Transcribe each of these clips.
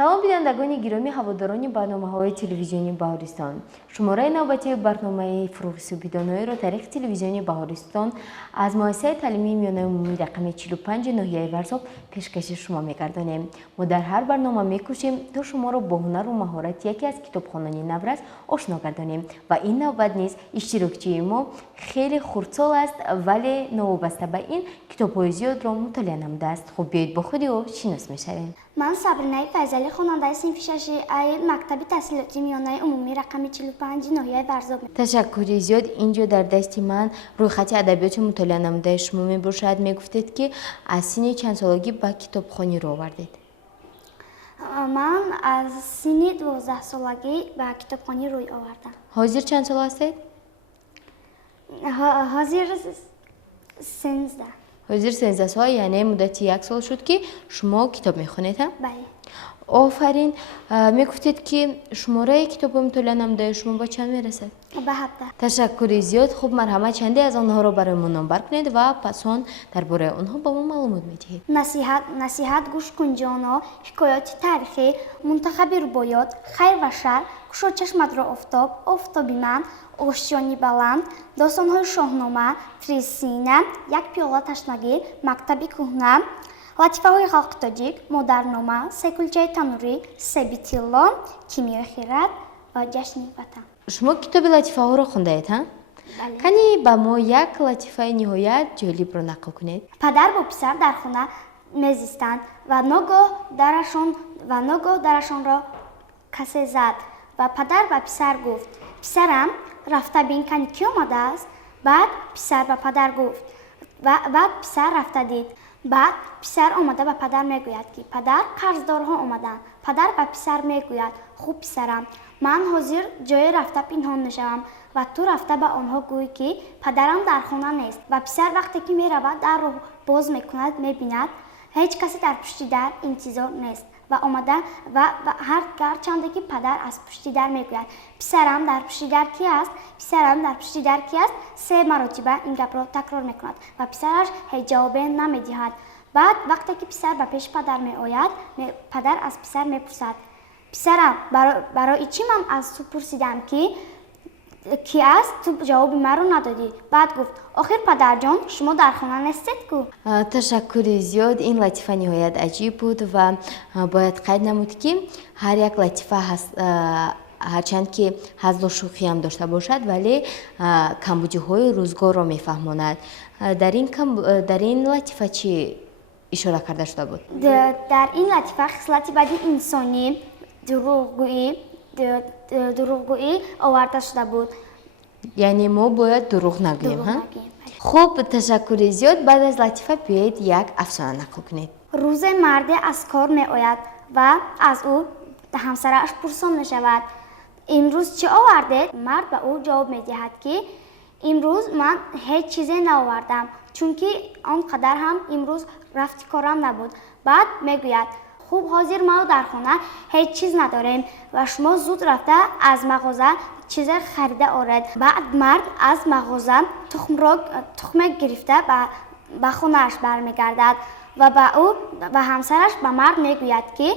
салом бинандагони гироми ҳаводорони барномаҳои телевизиони Баҳористон. Шумораи навбатии барномаи фурӯғи субҳидоноиро тариқи телевизиони Баҳористон аз муассисаи таълимии миёнаи умумии рақами 45 ноҳияи Варзоб пешкаши шумо мегардонем. Мо дар ҳар барнома мекӯшем то шуморо бо ҳунару маҳорати яке аз китобхонони Навраз ошно гардонем ва ин навбат низ иштирокчии мо хеле хурдсол аст, вале новобаста ба ин китобҳои зиёдро мутолиа намудааст. Хуб биёед бо худи ӯ шинос мешавем. Ман Сабринаи Файзали хонандаи синфи 6-и мактаби таҳсилоти миёнаи умумии рақами 45 ноҳияи Варзоб. Ташаккури зиёд. Инҷо дар дасти ман рӯйхати адабиёти мутолиа намудаи шумо мебошад. Мегуфтед ки аз синни чандсолагӣ ба китобхонӣ рӯ овардед? Ман аз синни 12-солагӣ ба китобхонӣ рӯй овардам. Ҳозир чанд сол ҳастед? ҳозир 13. ҳозир 13 сол, яъне муддати 1 сол шуд ки шумо китоб мехонед, ҳа? Бале. Офарин. Мегуфтед ки шумораи китобҳои мутолиа намудаи шумо ба чанд мерасад? Ба 7. Ташаккури зиёд. Хуб, марҳамат, чанде аз онҳоро барои мо номбар кунед ва пас он дар бораи онҳо ба мо маълумот медиҳед. Насиҳат гӯш кун ҷоно, ҳикоёти таърихӣ, мунтахаби рубоёт, хайр ва шар, кушо чашматро офтоб, офтоби ман, ошёни баланд, достонҳои шоҳнома, Трисина, як пиёла ташнагӣ, мактаби кӯҳна, латифаҳои халқи тоҷик, модарнома, секулчаи танӯрӣ, себи тилло, кимиёи хират ва ҷашни ватан. Шумо китоби латифаҳоро хондаед, ҳа? Бале. Кани ба мо як латифаи ниҳоят ҷолибро нақл кунед. Падар бо писар дар хона мезистанд ва ногоҳ дарашонро касе зад ва падар ба писар гуфт: писарам, рафта бин кани кӣ омадааст? Баъд писар ба падар гуфт. Баъд писар рафта дид. Баъд писар омада ба падар мегӯяд ки падар, қарздорҳо омаданд. Падар ба писар мегӯяд: хуб писарам, ман ҳозир ҷое рафта пинҳон мешавам ва ту рафта ба онҳо гӯй ки падарам дар хона нест. Ва писар вақте ки меравад дарро боз мекунад, мебинад ҳеҷ касе дар пушти дар интизор нест ва омада ва гарчанде ки падар аз пушти дар мегӯяд: писарам, дар пушти дар кӣ аст? Писарам, дар пушти дар кӣ аст? 3 маротиба ин гапро такрор мекунад ва писараш ҳеҷ ҷавобе намедиҳад. Баъд вақте ки писар ба пеши падар меояд, падар аз писар мепурсад: писарам, барои чӣ ман аз ту пурсидам ки кӣ аст? Ту ҷавоби маро надодӣ. Баъд гуфт: охир падарҷон, шумо дар хона нестед ку? Ташаккури зиёд. Ин латифа ниҳоят аҷиб буд ва бояд қайд намуд ки ҳар як латифа ҳарчанд ки ҳазлу шӯхиам дошта бошад, вале камбудиҳои рӯзгорро мефаҳмонад. Дар ин латифа чӣ ишора карда шуда буд? Дар ин латифа хислати баъди инсонӣ, дурӯғгӯӣ оварда шуда буд. Яъне мо бояд дурӯғ нагӯем, ҳа? Хуб, ташаккури зиёд. Баъд аз латифа биёед як афсона нақл кунед. Рӯзе марде аз кор меояд ва аз ӯ ҳамсараш пурсон мешавад: имрӯз чӣ овардед? Мард ба ӯ ҷавоб медиҳад ки имрӯз ман ҳеҷ чизе наовардам, чунки он қадар ҳам имрӯз рафти корам набуд. Баъд мегӯяд: хуб, ҳозир мо дар хона ҳеҷ чиз надорем ва шумо зуд рафта аз мағоза чизе харида оред. Баъд мард аз мағоза тухме гирифта ба хонааш бармегардад ва ба ҳамсараш ба мард мегӯяд ки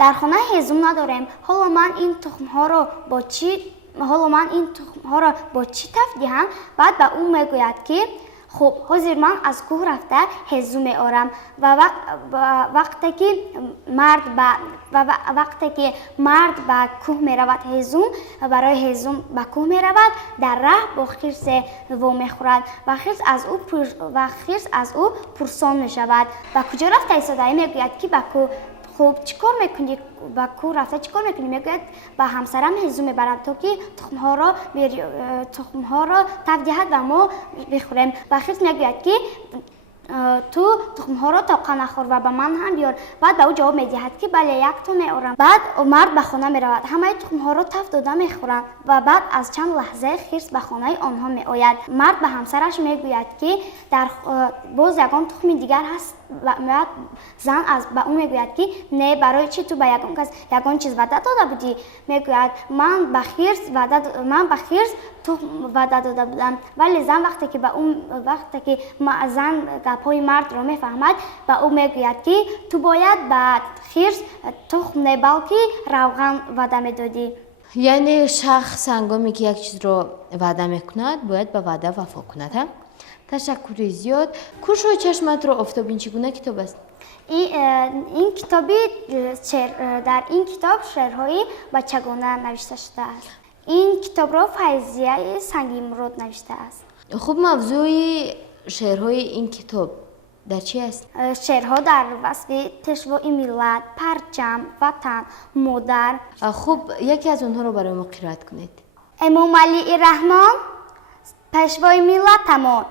дар хона ҳезум надорем, ҳоло ман ин тухмҳоро бо чӣ таф диҳам? Баъд ба ӯ мегӯяд ки хуб, ҳозир ман аз кӯҳ рафта ҳезум меорам ва вақте ки мард ба кӯҳ меравад, барои ҳезум ба кӯҳ меравад, дар раҳ бо хирсе вомехӯрад ва хирс аз ӯ пурсон мешавад: ба куҷо рафта истодаӣ? Мегӯяд ки ба кӯҳ. Хуб, чӣ кор мекунӣ? Ба кӯҳ рафта чӣ кор мекунӣ? Мегӯяд: ба ҳамсарам ҳезум мебарам, то ки тухмҳоро таф диҳад ва мо бихӯрем. Ва хирс мегӯяд ки ту тухмҳоро тоқа нахӯр ва ба ман ҳам биёр. Баъд ба ӯ ҷавоб медиҳад ки бале, якто меорам. Баъд мард ба хона меравад, ҳамаи тухмҳоро таф дода мехӯранд ва баъд аз чанд лаҳза хирс ба хонаи онҳо меояд. Мард ба ҳамсараш мегӯяд ки боз ягон тухми дигар ҳаст. Зан ба ӯ мегӯяд ки не, барои чӣ ту ба ягон кас ягон чиз ваъда дода будӣ? Мегӯяд: ман ба хирс تخم وعده داده بودم ولی زن وقتی که زن گپ‌های مرد را میفهمد به او میگوید که تو باید به خرس تخم نه بلکه روغن وعده میدادی. یعنی شخص هنگامی که یک چیز را وعده میکند باید به وعده وفا کند. ها؟ تشکر زیاد. کوشوی چشمت را آفتاب این چگونه کتاب است؟ این کتابی در این کتاب شعرهای بچگانه نوشته شده است. این کتاب را فیضیه سنگی مراد نوشته است. خب موضوع شعرهای این کتاب در چی است؟ شعرها در وصف پیشوای ملت، پرچم، وطن، مادر. خب یکی از اونها رو برای ما قرائت کنید. امام علی رحمان پیشوای ملتمان،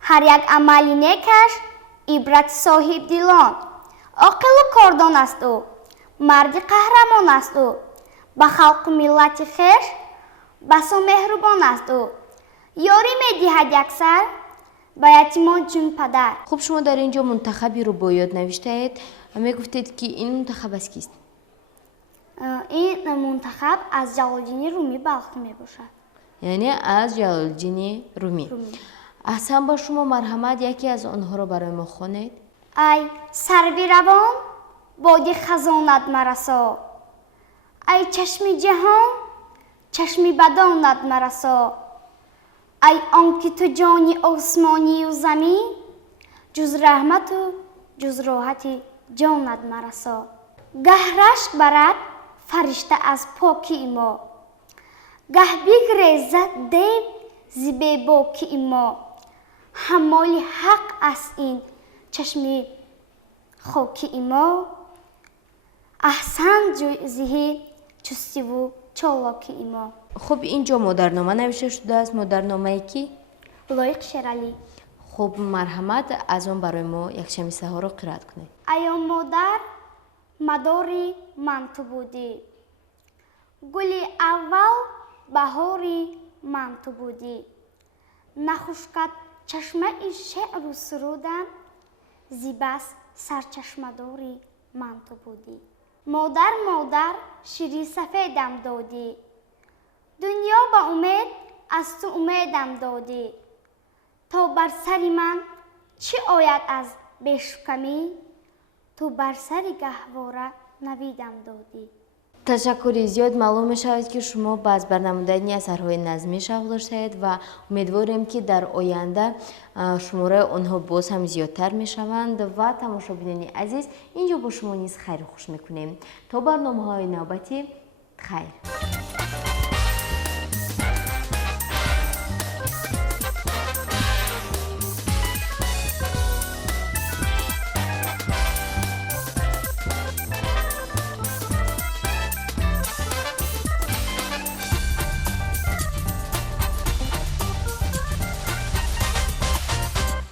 هر یک عملی نیکش عبرت صاحب دلان. عاقل و کاردان است او، مرد قهرمان است او، به خلق ملت خویش بسا مهربان است او. یاری میدهد یکسر به یتیمان چون پدر. خب شما در اینجا منتخبی رو با یاد نوشته اید. میگفتید که این منتخب از کیست؟ این منتخب از جلال‌الدین رومی بلخی می باشد. یعنی از جلال‌الدین رومی. احسن با شما مرحمت یکی از آنها رو برای ما خوانید. ای سروی روان باد خزانت مرسا، ای چشم جهان چشم بدانت مرسا، ای آنکه تو جانی آسمانی و زمین، جز رحمت و جز راحتی جانت مرسا. گه رشک برد فرشته از پاکی ما، گه بگریزد دیو ز بی باکی ما. حمال حق است این چشم خاکی ما، احسن زهی چستی و چالاکی ما. خب اینجا مادرنامه نوشته شده است. مادرنامه کی؟ لایق شیرالی. خب مرحمت از آن برای ما یک شمیسه ها رو قرائت کنید. ای مادر مداری من تو بودی، گلی اول بهاری من تو بودی. نخشکد چشمه ای شعر و سرودم، زیباس سرچشمداری من تو بودی. مادر شیری سفیدم دادی، دنیا با امید از تو امیدم دادی. تا بر سر من چی آید از بشکمی، تو بر سر گهواره نویدم دادی. تشکر زیاد. معلوم می شود که شما باز برنمودنی اثرهای نظمی شغل داشتید و امیدواریم که در آینده شماره آنها باز هم زیادتر می شوند و تماشابینان عزیز اینجا با شما نیز خیر خوش میکنیم. تا برنامه های نوبتی خیر.